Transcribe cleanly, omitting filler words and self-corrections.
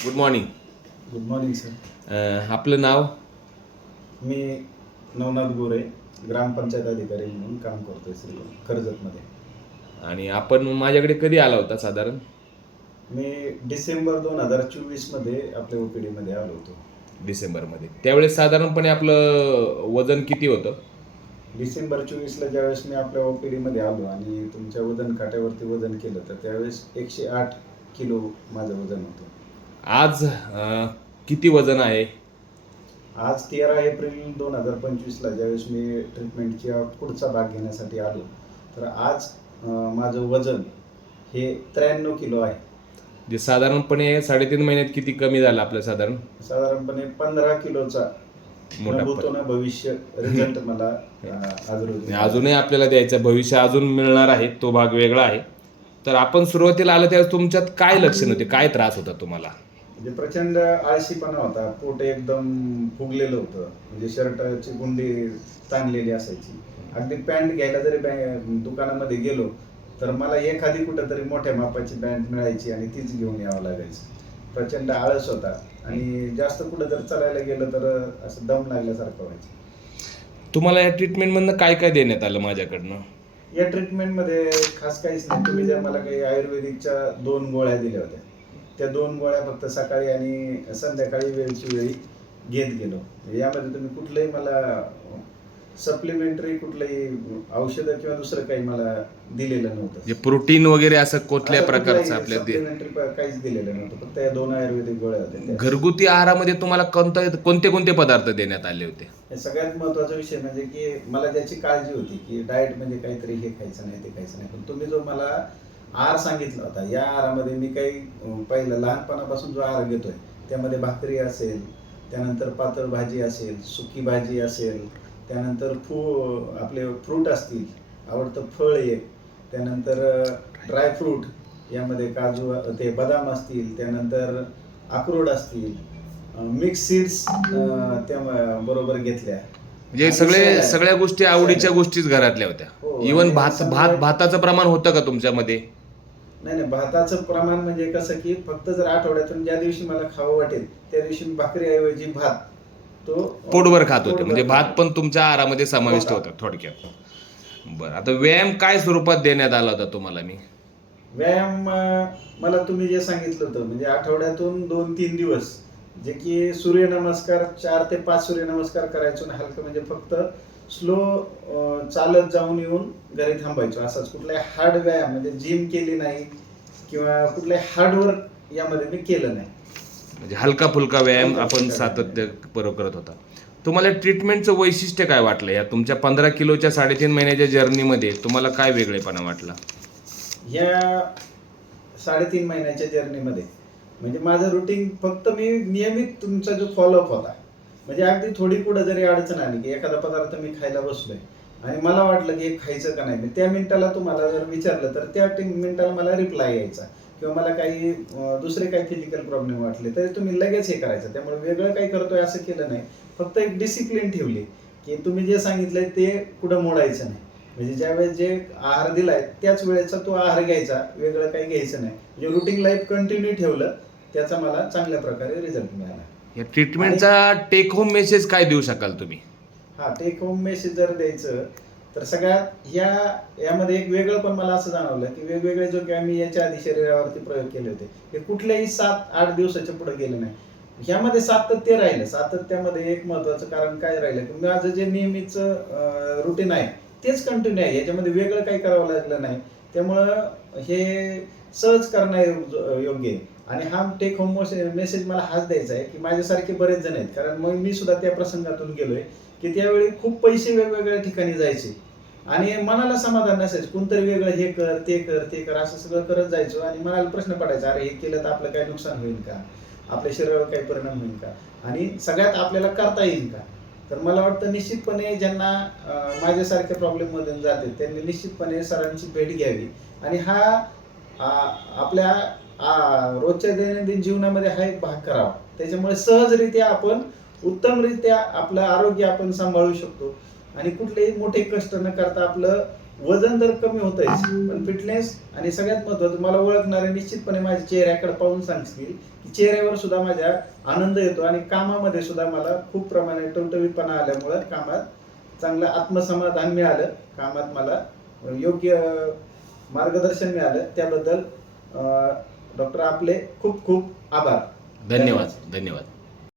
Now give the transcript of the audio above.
Good morning. Good morning sir. आपलं नाव? मी नवनाथ गोरे, ग्रामपंचायत अधिकारी म्हणून काम करतोय सर कर्जतमध्ये. आणि आपण माझ्याकडे कधी आला होता साधारण? मी डिसेंबर 2024 मध्ये आपल्या OPD मध्ये आलो होतो. डिसेंबरमध्ये. त्यावेळेस साधारणपणे आपलं वजन किती होतं? डिसेंबर 24 ला ज्यावेळेस मी आपल्या OPD मध्ये आलो आणि तुमच्या वजन काट्यावरती वजन केलं तर त्यावेळेस 108 किलो माझं वजन होतं. आज किती वजन आहे? आज 13 एप्रिल 2025 ला ज्यावेळेस मी ट्रीटमेंटच्या पुढचा भाग घेण्यासाठी आलो तर आज माझं वजन हे 93 किलो आहे. जे साधारणपणे 3.5 महिन्यात किती कमी झालं आपलं साधारण? साधारणपणे 15 किलोचा मोठा भूतो ना भविष्य रिझल्ट मला आज रोजी अजूनही आपल्याला द्यायचं, भविष्य अजून मिळणार आहे, तो भाग वेगळा आहे. तर आपण सुरुवातीला आलं त्यावेळेस तुमच्यात काय लक्षण होते, काय त्रास होता तुम्हाला? म्हणजे प्रचंड आळशीपणा होता, पोट एकदम फुगलेलं होतं, म्हणजे शर्टाची गुंडी ताणलेली असायची. अगदी पॅन्ट घ्यायला जरी दुकानामध्ये गेलो तर मला एखादी कुठंतरी मोठ्या मापाची पॅन्ट मिळायची आणि तीच घेऊन यावं लागायचं. प्रचंड आळस होता आणि जास्त कुठं जर चालायला गेलं तर असं दम लागल्यासारखं व्हायचं. तुम्हाला या ट्रीटमेंटमधनं काय काय देण्यात आलं माझ्याकडनं? या ट्रीटमेंटमध्ये खास काहीच नाही. तुम्ही ज्या मला काही आयुर्वेदिकच्या 2 गोळ्या दिल्या होत्या त्या 2 गोळ्या फक्त सकाळी आणि संध्याकाळी वेळची वेळी घेत गेलो. यामध्ये तुम्ही कुठलंही मला सप्लिमेंटरी कुठलंही औषधं किंवा दुसरं काही मला दिलेलं नव्हतं. जे प्रोटीन वगैरे असं कुठल्या प्रकारचं आपल्या सप्लिमेंटरी काहीच दिलेलं नव्हतं. फक्त या 2 आयुर्वेदिक गोळ्या होत्या. घरगुती आहारामध्ये तुम्हाला कोणते कोणते पदार्थ देण्यात आले होते? सगळ्यात महत्त्वाचा विषय म्हणजे की मला ज्याची काळजी होती की डाएट म्हणजे काहीतरी हे खायचं नाही ते खायचं नाही, पण तुम्ही जो मला आहार सांगितला होता या आहारामध्ये मी काही पहिलं लहानपणापासून जो आहार घेतोय त्यामध्ये भाकरी असेल, त्यानंतर पातळ भाजी असेल, सुकी भाजी असेल, त्यानंतर आपले फ्रूट असतील, आवडतं फळ एक, त्यानंतर ड्रायफ्रूट यामध्ये काजू ते बदाम असतील, त्यानंतर अक्रोड असतील, मिक्स सीड्स त्या बरोबर घेतल्या. म्हणजे सगळ्या गोष्टी आवडीच्या गोष्टीच घरातल्या होत्या. हो, इवन आणि भाताचं प्रमाण होतं का तुमच्यामध्ये? नाही, भाताचं प्रमाण म्हणजे कसं की फक्त जर आठवड्यातून ज्या दिवशी मला खावं वाटेल त्या दिवशी मी भाकरीऐवजी भात तो पोटभर खात होते, म्हणजे भात पण तुमच्या आहारामध्ये समाविष्ट होता थोडक्यात. बरं, आता व्यायाम काय स्वरूपात देण्यात आला होता तुम्हाला? व्यायाम मला तुम्ही जे सांगितलं होतं म्हणजे आठवड्यातून 2-3 दिवस जे की सूर्यनमस्कार 4 ते 5 सूर्यनमस्कार करायचो आणि हलकं म्हणजे फक्त स्लो चालत जाऊन येऊन घरी थांबायचो. असाच कुठलाही हार्ड व्यायाम म्हणजे जिम केली नाही किंवा कुठलाही हार्ड वर्क यामध्ये मी केलं नाही. म्हणजे हलका फुलका व्यायाम आपण सातत्य करत होता. तुम्हाला ट्रीटमेंटचं वैशिष्ट्य काय वाटलं? या तुमच्या 15 किलोच्या 3.5 महिन्याच्या जर्नीमध्ये तुम्हाला काय वेगळेपणा वाटला? या 3.5 महिन्याच्या जर्नीमध्ये म्हणजे माझं रुटीन फक्त मी नियमित तुमचा जो फॉलोअप होता, म्हणजे अगदी थोडी कुठं जरी अडचण आली की एखादा पदार्थ मी खायला बसलोय आणि मला वाटलं की हे खायचं का नाही, मी त्या मिनिटाला तुम्हाला जर विचारलं तर त्या मिनिटाला मला रिप्लाय यायचा किंवा मला काही दुसरे काही फिजिकल प्रॉब्लेम वाटले तरी तुम्ही लगेच हे करायचं. त्यामुळे वेगळं काही करतोय असं केलं नाही, फक्त एक डिसिप्लिन ठेवली की तुम्ही जे सांगितलंय ते कुठं मोडायचं नाही. म्हणजे ज्यावेळेस जे आहार दिलाय त्याच वेळेचा तो आहार घ्यायचा, वेगळं काही घ्यायचं नाही. म्हणजे रुटीन लाईफ कंटिन्यू ठेवलं, त्याचा मला चांगल्या प्रकारे रिझल्ट मिळाला. या ट्रीटमेंटचा टेक होम मेसेज काय देऊ शकाल तुम्ही? टेक होम मेसेज जर द्यायचं तर सगळ्यात यामध्ये एक वेगळं पण मला असं जाणवलं की वेगवेगळे जो काही मी याच्या आधी शरीरावरती प्रयोग केले होते हे कुठल्याही 7-8 दिवसाच्या पुढे गेले नाही. ह्यामध्ये सातत्य राहिलं. सातत्यामध्ये एक महत्वाचं कारण काय राहिलं की माझं जे नेहमीच रुटीन आहे तेच कंटिन्यू आहे, याच्यामध्ये वेगळं काही करावं लागलं नाही. त्यामुळं हे सहज करणं योग्य आहे. आणि हा टेक होम मेसेज मला हाच द्यायचा आहे की माझ्यासारखे बरेच जण आहेत, कारण मग मी सुद्धा त्या प्रसंगातून गेलोय की त्यावेळी खूप पैसे वेगवेगळ्या ठिकाणी जायचे आणि मनाला समाधान नसायचं. कोणतरी वेगळं हे कर ते कर ते कर असं सगळं करत जायचो आणि मनाला प्रश्न पडायचा, अरे हे केलं तर आपलं काही नुकसान होईल का, आपल्या शरीरावर काही परिणाम होईल का आणि सगळ्यात आपल्याला करता येईल का. तर मला वाटतं निश्चितपणे ज्यांना माझ्यासारख्या प्रॉब्लेम मधून जाते त्यांनी निश्चितपणे सरांची भेट घ्यावी आणि हा आपल्या रोजच्या दैनंदिन जीवनामध्ये हा एक भाग करावा. त्याच्यामुळे सहजरित्या आपण उत्तमरित्या आपलं आरोग्य आपण सांभाळू शकतो आणि कुठलेही मोठे कष्ट न करता आपलं वजन तर कमी होतंय, पण फिटनेस आणि सगळ्यात महत्वाचं मला ओळखणारे निश्चितपणे माझ्या चेहऱ्याकडे पाहून सांगतील की चेहऱ्यावर सुद्धा माझ्या आनंद येतो आणि कामामध्ये सुद्धा मला खूप प्रमाणे टवटवीतपणा आल्यामुळं कामात चांगलं आत्मसमाधान मिळालं, कामात मला योग्य मार्गदर्शन मिळालं. त्याबद्दल डॉक्टर आपले खूप खूप आभार. धन्यवाद. धन्यवाद.